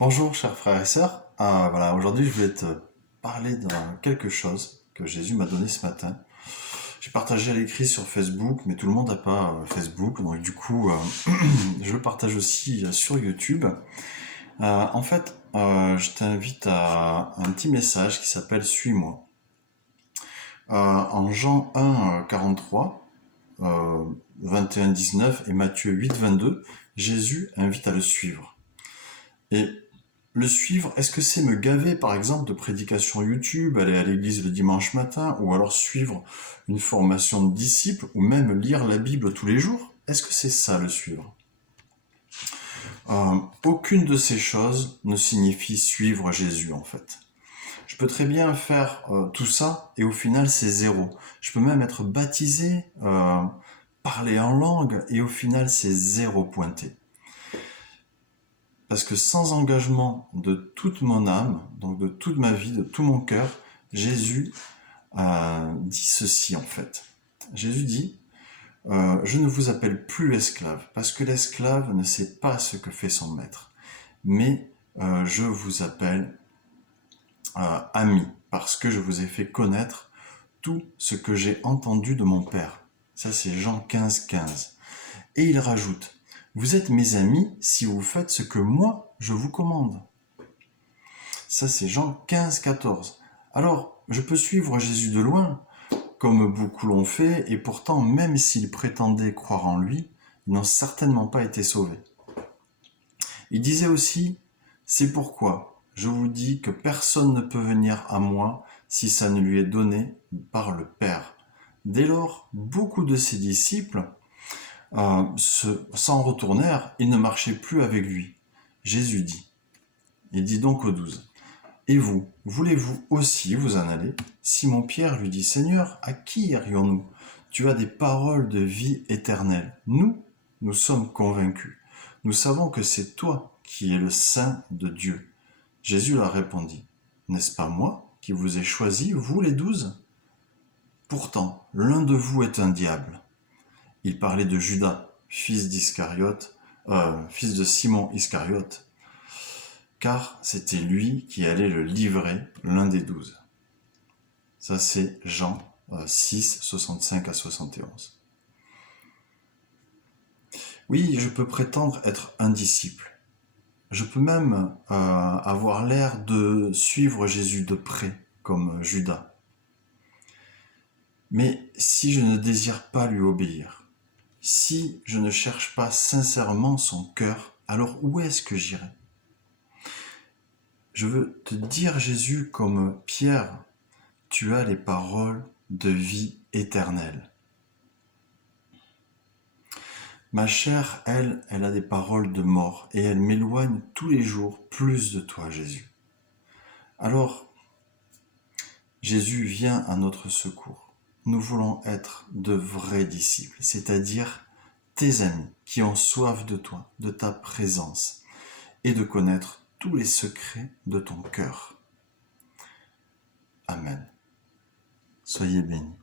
Bonjour chers frères et sœurs. Voilà, aujourd'hui je voulais te parler de quelque chose que Jésus m'a donné ce matin. J'ai partagé à l'écrit sur Facebook, mais tout le monde n'a pas Facebook, donc du coup je le partage aussi sur YouTube. Je t'invite à un petit message qui s'appelle Suis-moi. En Jean 1, 43, 21-19 et Matthieu 8, 22, Jésus invite à le suivre. Et le suivre, est-ce que c'est me gaver par exemple de prédications YouTube, aller à l'église le dimanche matin, ou alors suivre une formation de disciple, ou même lire la Bible tous les jours? Est-ce que c'est ça le suivre? Aucune de ces choses ne signifie suivre Jésus en fait. Je peux très bien faire tout ça et au final c'est zéro. Je peux même être baptisé, parler en langue et au final c'est zéro pointé. Parce que sans engagement de toute mon âme, donc de toute ma vie, de tout mon cœur, Jésus dit ceci en fait. Jésus dit, je ne vous appelle plus esclave, parce que l'esclave ne sait pas ce que fait son maître. Mais je vous appelle ami, parce que je vous ai fait connaître tout ce que j'ai entendu de mon Père. Ça c'est Jean 15, 15. Et il rajoute, vous êtes mes amis si vous faites ce que moi je vous commande. Ça, c'est Jean 15, 14. Alors, je peux suivre Jésus de loin, comme beaucoup l'ont fait, et pourtant, même s'ils prétendaient croire en lui, ils n'ont certainement pas été sauvés. Il disait aussi, c'est pourquoi je vous dis que personne ne peut venir à moi si ça ne lui est donné par le Père. Dès lors, beaucoup de ses disciples s'en retournèrent et ne marchaient plus avec lui. Jésus dit, il dit donc aux 12, et vous, voulez-vous aussi vous en aller? Simon-Pierre lui dit, Seigneur, à qui irions-nous? Tu as des paroles de vie éternelle. Nous sommes convaincus. Nous savons que c'est toi qui es le Saint de Dieu. Jésus leur répondit, n'est-ce pas moi qui vous ai choisi, vous les 12? Pourtant, l'un de vous est un diable. Il parlait de Judas, fils fils de Simon Iscariote, car c'était lui qui allait le livrer, l'un des 12. Ça, c'est Jean 6, 65 à 71. Oui, je peux prétendre être un disciple. Je peux même avoir l'air de suivre Jésus de près, comme Judas. Mais si je ne désire pas lui obéir, si je ne cherche pas sincèrement son cœur, alors où est-ce que j'irai? Je veux te dire, Jésus, comme Pierre, tu as les paroles de vie éternelle. Ma chair, elle a des paroles de mort et elle m'éloigne tous les jours plus de toi, Jésus. Alors, Jésus vient à notre secours. Nous voulons être de vrais disciples, c'est-à-dire tes amis qui ont soif de toi, de ta présence et de connaître tous les secrets de ton cœur. Amen. Soyez bénis.